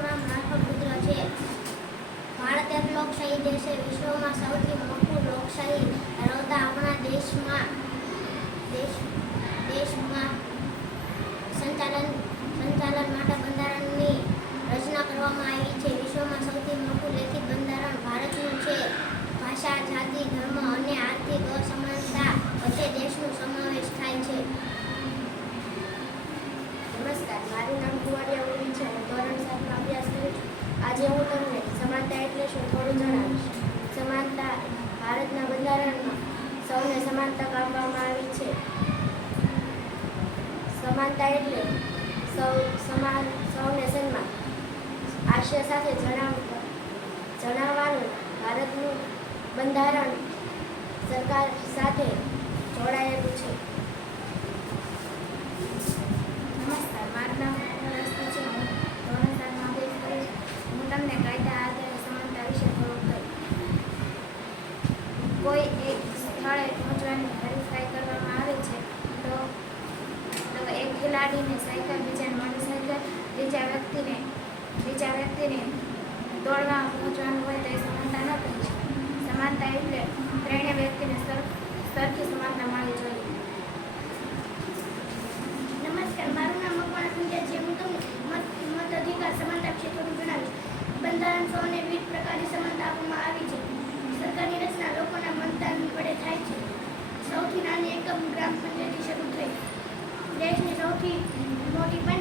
નામ રાઠોડ રુદ્ર છે. ભારત લોકશાહી દેશ વિશ્વમાં સૌથી મોટું લોકશાહી ધરાવતા આપણા દેશમાં, દેશ, દેશમાં સંચાલન સંચાલન માટે બંધારણની રચના કરવામાં આવી છે વિશ્વમાં સૌથી મોટું લેખિત બંધારણ ભારતનું છે ભાષા જાતિ ધર્મ અને આર્થિક અસમાનતા વચ્ચે દેશનો સમાવેશ થાય છે નમસ્કાર મારું નામ કુંવરિયા ઉર્વી છે અને ધોરણ સાતમાં અભ્યાસ કરું છું આજે હું તમને સમાનતા એટલે શું થોડું જણાવીશ સમાનતા ભારતના બંધારણમાં સૌને સમાનતા આપવામાં આવી છે. સમાનતા એટલે સૌ સમાન સૌને સન્માન આશય સાથે જણાવ જણાવવાનું ભારતનું બંધારણ સરકાર સાથે જોડાયેલું છે. નમસ્કાર, મારું નામ કોઈ એક સ્થળે પહોંચવાની હરીફાઈ કરવામાં આવે છે, તો તો એક ખેલાડીને સાયકલ, બીજાને મોટરસાયકલ બીજા વ્યક્તિને બીજા વ્યક્તિને દોડવા પહોંચવાનું હોય તો એ સમાનતા ન કહી શકાય સમાનતા એટલે ત્રણેય વ્યક્તિને સર, સરખી સમાનતા મળવી જોઈએ. motivate